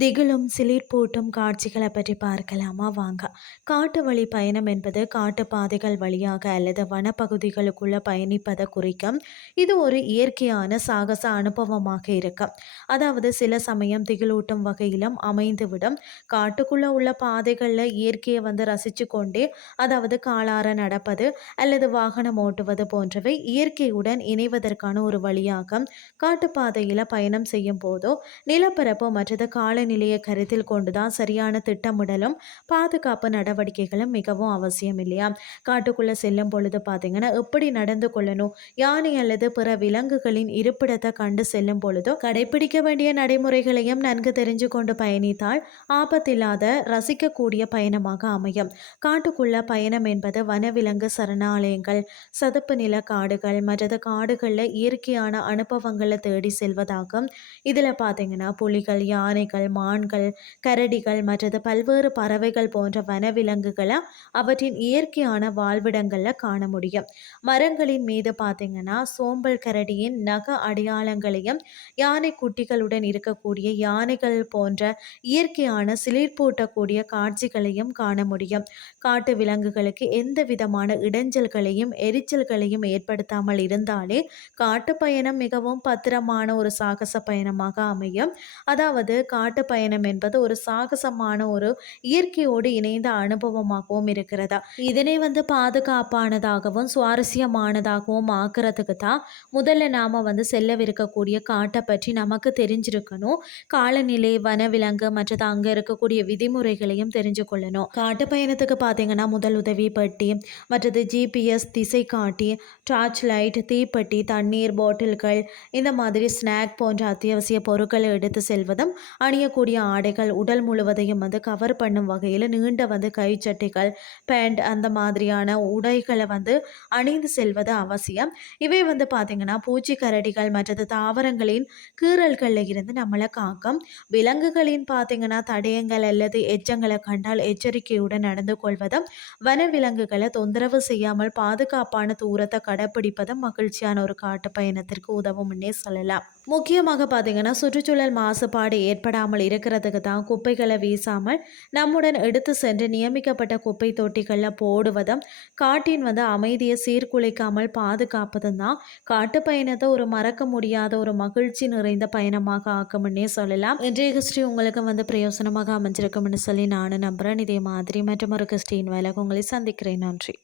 திகிலும் சிலிர்ப்பூட்டும் காட்சிகளை பற்றி பார்க்கலாமா வாங்க. காட்டு வழி பயணம் என்பது காட்டு பாதைகள் வழியாக அல்லது வனப்பகுதிகளுக்குள்ள பயணிப்பதை குறிக்கும். இது ஒரு இயற்கையான சாகச அனுபவமாக இருக்கும். அதாவது சில சமயம் திகிலூட்டும் வகையிலும் அமைந்துவிடும். காட்டுக்குள்ள உள்ள பாதைகளில் இயற்கையை ரசித்து கொண்டே, அதாவது காலார நடப்பது அல்லது வாகனம் ஓட்டுவது போன்றவை இயற்கையுடன் இணைவதற்கான ஒரு வழியாக காட்டுப்பாதையில் பயணம் செய்யும் போதோ நிலப்பரப்பு மற்றது காலநிலையை கருத்தில் கொண்டுதான் சரியான திட்டமிடலும் பாதுகாப்பு நடவடிக்கைகளும் மிகவும் அவசியம் இல்லையா. காட்டுக்குள்ள செல்லும் பொழுது பார்த்தீங்கன்னா எப்படி நடந்து கொள்ளணும், யானை அல்லது பிற விலங்குகளின் இருப்பிடத்தை கண்டு செல்லும் பொழுதோ கடைபிடிக்க வேண்டிய நடைமுறைகளையும் நன்கு தெரிஞ்சு கொண்டு பயணித்தால் ஆபத்தில்லாத ரசிக்கக்கூடிய பயணமாக அமையும். காட்டுக்குள்ள பயணம் என்பது வனவிலங்கு சரணாலயங்கள், சதுப்பு நில காடுகள் மற்றது காடுகளில் இயற்கையான அனுபவங்களை தேடி செல்வதாகும். இதில் பார்த்தீங்கன்னா புலிகள், யானைகள், மான்கள், கரடிகள் மற்றது பல்வேறு பறவைகள் போன்ற வனவிலங்குகளை அவற்றின் இயற்கையான வாழ்விடங்களில் காண முடியும். மரங்களின் மீது பார்த்தீங்கன்னா சோம்பல் கரடியின் நக அடையாளங்களையும், யானை குட்டிகளுடன் இருக்கக்கூடிய யானைகள் போன்ற இயற்கையான சிலிர்ப்பூட்டக்கூடிய காட்சிகளையும் காண முடியும். காட்டு விலங்குகளுக்கு எந்த விதமான இடைஞ்சல்களையும் எரிச்சல்களையும் ஏற்படுத்தாமல் இருந்தாலே காட்டு பயணம் மிகவும் பத்திரமான ஒரு சாகச பயணமாக அமையும். அதாவது காட்டு பயணம் என்பது ஒரு சாகசமான ஒரு இயற்கையோடு இணைந்த அனுபவமாகவும் இருக்கிறதா. இதனை பாதுகாப்பானதாகவும் சுவாரஸ்யமானதாகவும் ஆக்குறதுக்கு தான் முதல்ல நாம செல்லவிருக்கக்கூடிய காட்டை பற்றி நமக்கு தெரிஞ்சிருக்கணும். காலநிலை, வனவிலங்கு மற்றது அங்க இருக்கக்கூடிய விதிமுறைகளையும் தெரிஞ்சு கொள்ளணும். காட்டு பயணத்துக்கு பார்த்தீங்கன்னா முதல் உதவி பட்டி மற்றது ஜிபிஎஸ் திசை காட்டி, டார்ச் லைட், தீப்பெட்டி, தண்ணீர் பாட்டில்கள், இந்த மாதிரி ஸ்நாக் போன்ற அத்தியாவசிய பொருட்களை எடுத்து செல்வதும், அணியக்கூடிய ஆடைகள் உடல் முழுவதையும் கவர் பண்ணும் வகையில் நீண்ட கைச்சட்டைகள், பேண்ட் அந்த மாதிரியான உடைகளை அணிந்து செல்வது அவசியம். இவை பார்த்தீங்கன்னா பூச்சி, கரடிகள் மற்றது தாவரங்களின் கீறல்களில் இருந்து நம்மளை காக்கும். விலங்குகளின் பார்த்தீங்கன்னா தடயங்கள் அல்லது எச்சங்களை கண்டால் எச்சரிக்கையுடன் நடந்து கொள்வதும், வனவிலங்குகளை தொந்தரவு செய்யாமல் பாதுகாப்பான தூரத்தை கடைப்பிடிப்பதும் மகிழ்ச்சியான ஒரு காட்டு பயணத்திற்கு உதவும்னே சொல்லலாம். முக்கியமாக பார்த்தீங்கன்னா சுற்றுச்சூழல் மாசுபாடு ஏற்படாமல் இருக்கிறதுக்கு தான் குப்பைகளை வீசாமல் நம்முடன் எடுத்து சென்று நியமிக்கப்பட்ட குப்பை தொட்டிகளில் போடுவதும், காட்டின் அமைதியை சீர்குலைக்காமல் பாதுகாப்பதும் தான் காட்டு பயணத்தை ஒரு மறக்க முடியாத ஒரு மகிழ்ச்சி நிறைந்த பயணமாக ஆக்கும்னே சொல்லலாம். இன்றைய ஹிஸ்ட்ரி உங்களுக்கு பிரயோசனமாக அமைஞ்சிருக்கும்னு சொல்லி நானும் நம்புகிறேன். இதே மாதிரி மற்றும் ஒரு கிறிஸ்டின் வேலை உங்களை சந்திக்கிறேன். நன்றி.